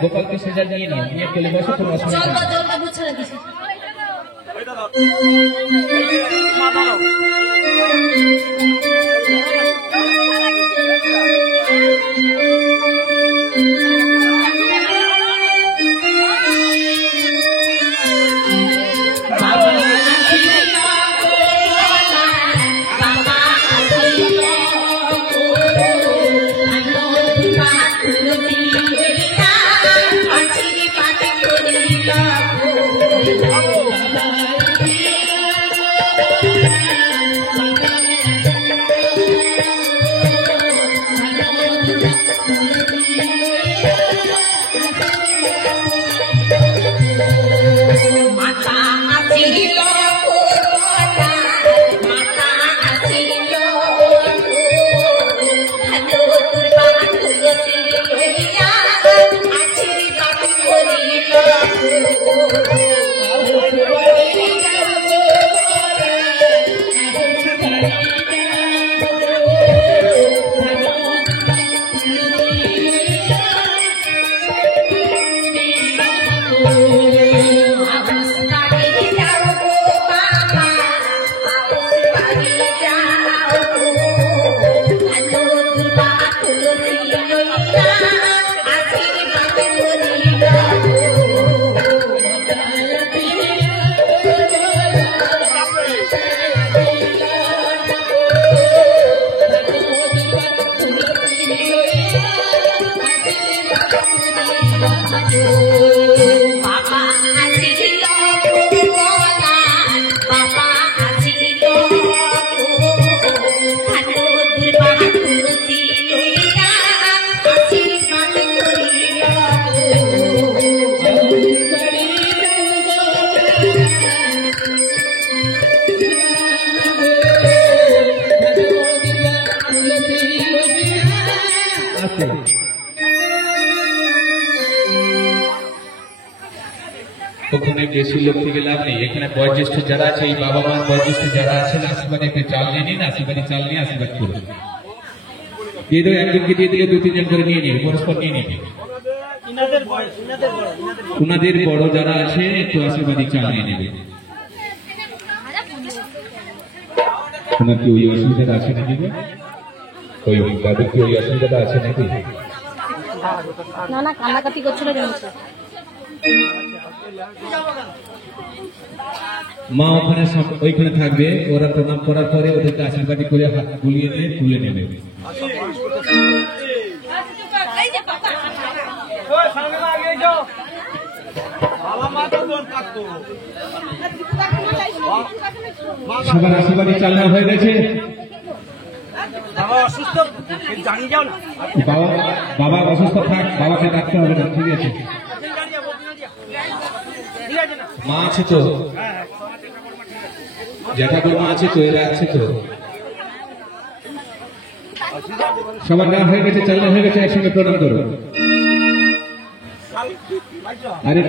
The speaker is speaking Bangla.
गोपाल के सजा नहीं ना ये के लिए बस थोड़ा सा जल्दी पूछ रहा किसी ওখানে বেশি লোক থেকে লাভ নেই এখানে বয়োজ্যেষ্ঠ যারা আছে এই বাবা মার বয়োজ্যেষ্ঠ যারা আছেন আশীর্বাদ একটু চাল নিয়ে নিন আশীর্বাদী চাল নিয়ে আশীর্বাদ করুন দিয়ে দেবো একজনকে দিয়ে দিলে 2-3 জন করে নিয়ে নিন পরস্পর নিয়ে নিন ওনাদের বড় যারা আছে একটু আশীর্বাদী চাল নিয়ে নেবে ওনার কি ওই অসুবিধাটা আছে নাকি ওই দাদুর কি ওই অসুবিধাটা আছে নাকি না না কান্নাকাটি করছিল মা ওইখানে থাকবে ওরা প্রণাম করার পরে ওদেরকে আশীর্বাদ করে হাত বুলিয়ে দিয়ে তুলে নেবে সবার আশীর্বাদ চালনা হয়ে গেছে বাবা অসুস্থ থাক বাবাকে রাখতে হবে না ঠিক আছে মা আছে তো জ্যাঠাকুর মা আছে তো এরা আছে তো সবার নাম হয়ে গেছে চালনা হয়ে গেছে একসঙ্গে প্রণাম করো আরে